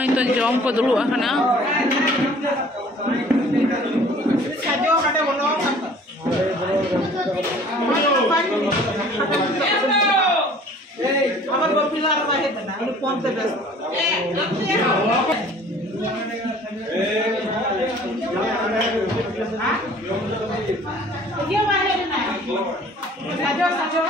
Nol itu jom ko dulu akana. আমার বপিলার বাহে না আমি পৌঁছে ব্যস্ত क्या बाहे ना साजो साजो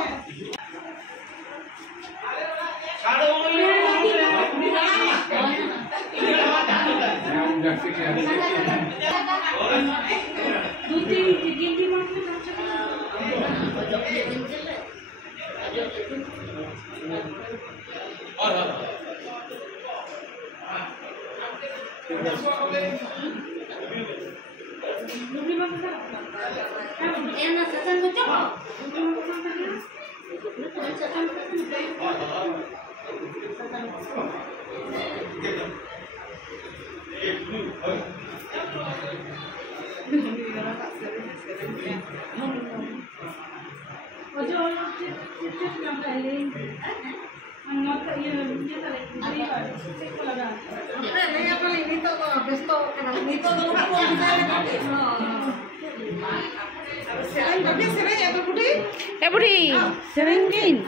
Seringin.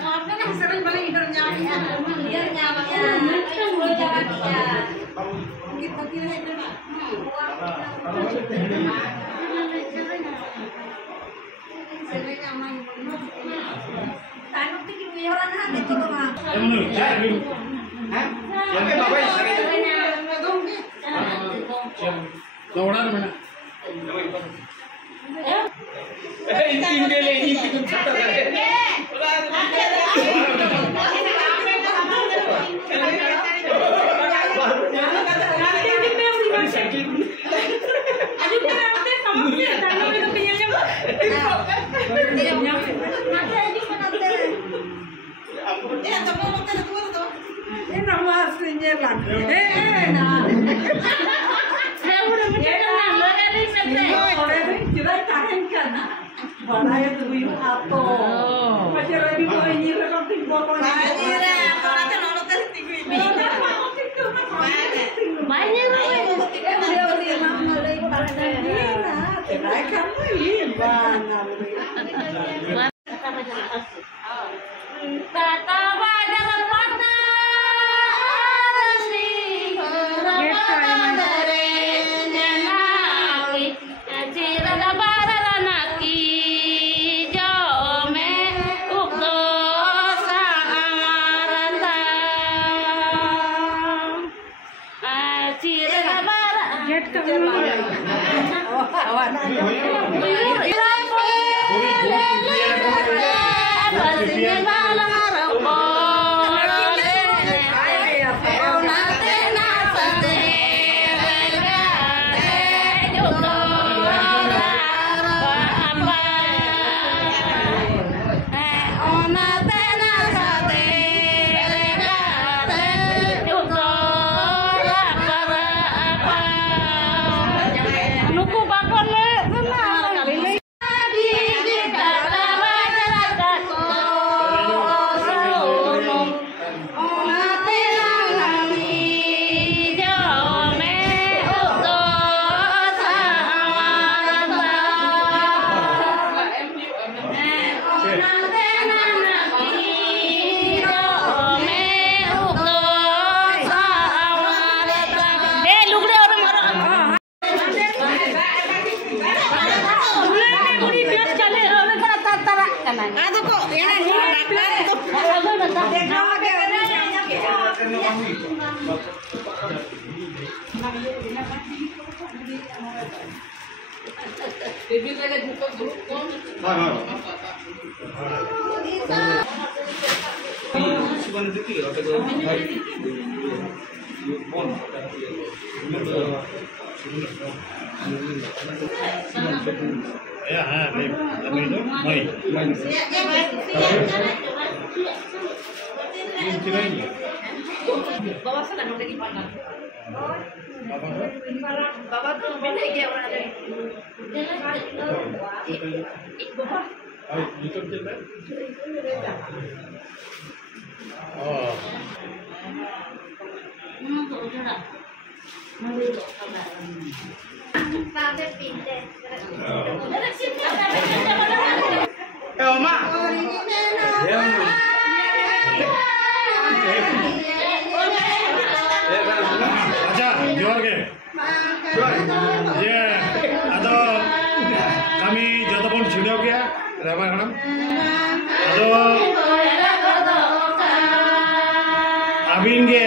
Bawa sana udah di mana? Bawa tuh beda ya orang ada. YouTube channel? Oh. Oma. अच्छा जोर के ये अदो कमी जतपन छिड़ो क्या रामा गणम अदो अबिन के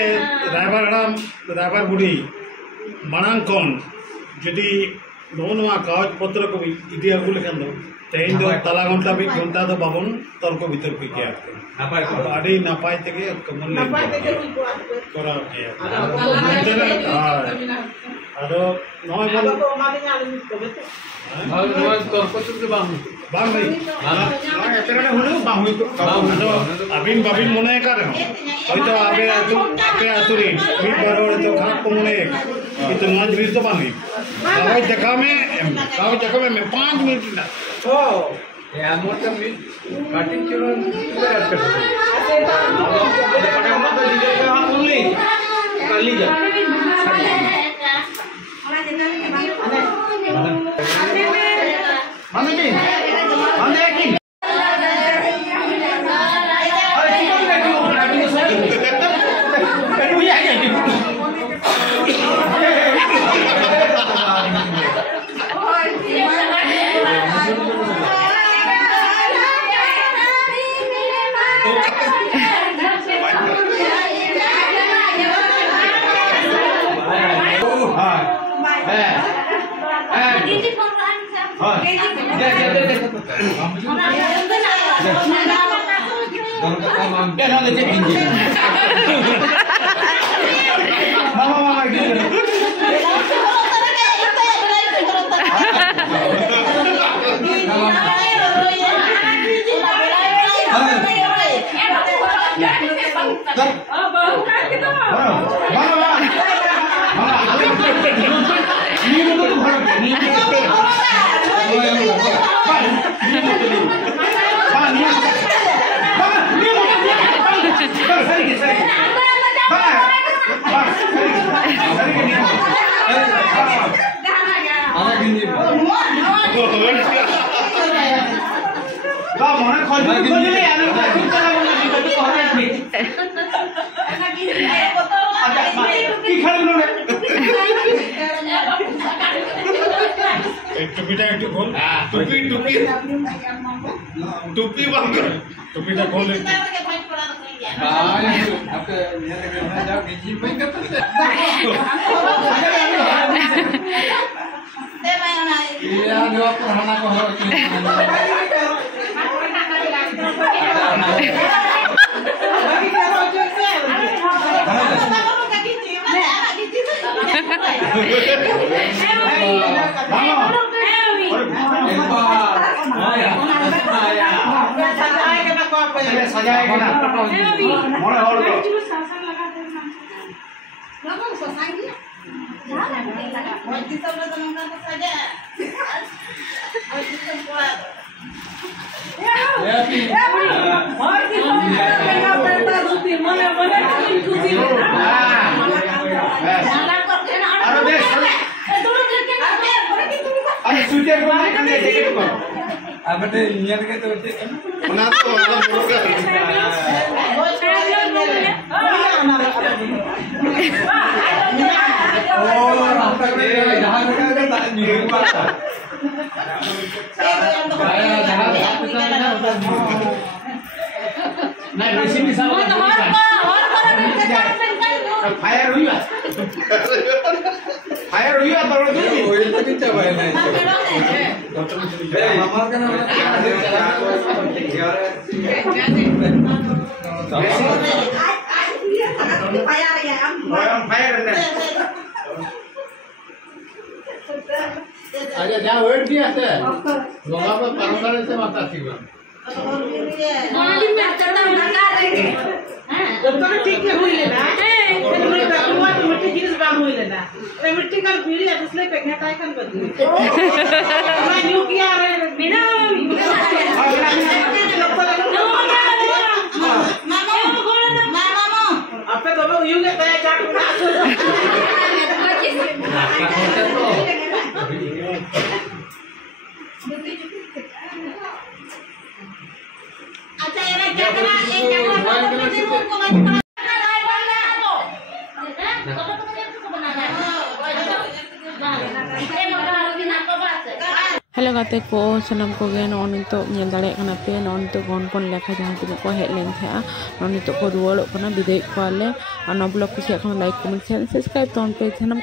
रामा गणम रामा बुढ़ी मनांग कौन जदि नौनवा कागज पत्र को इदी अगु लेखन दो तेन दो तला घंटा तो बाबन तर्क भीतर को किया आड़ी नापाय तेगे कमन करा किया अदो नय बल तर्क चुके बांग भाई नय एतरे हुनु बांग हुई तो अबिन बाबिन मने का হয়তো আবে আতুরি মিট বড় তো খারাপ को मने इतना मंच भी तो बांगी कागज देखा में 5 मिनट ना ओ या मोटा में कटिंग चलो कर पटामा तो दीजिएगा हम ओनली कर लीजिए टोपी बंद टोपीटा खोल सजाएगा ना मोड़े और दो बाबू सोसाइटी और जिसको तो नंगा तो सजा और जिसको बोला और जिसको नंगा पड़ता दूती मने खुशी अरे देख दोनों करके अरे सूटे को नहीं देखे को अब तो नियत के तो बना तो वाला मुर्गा और आपका जहां का न्यू पाता नहीं रेसिपी सब फायर हुई तो ये तो कितना भाई नहीं हमार का नाम अच्छा जहाँ वेट भी आते हैं लोगों पर परंपरा से माता सीमा तो ठीक है हुई लेना मिट्टी गिरस बाम हुई लेना मिट्टी का पीढ़ी है इसलिए पे घटाए kan बदली मैं न्यू किया रे बिना मामा आप पे तो यू के तय काट हेलो गाते को सनम को गे नो नितो ñel dale kana pe no niतो gon kon lekha jahan tina ko het len tha no niतो ko ruwalo kana bidai ko ale ano blog ko si akan like comment share subscribe ton pe sanam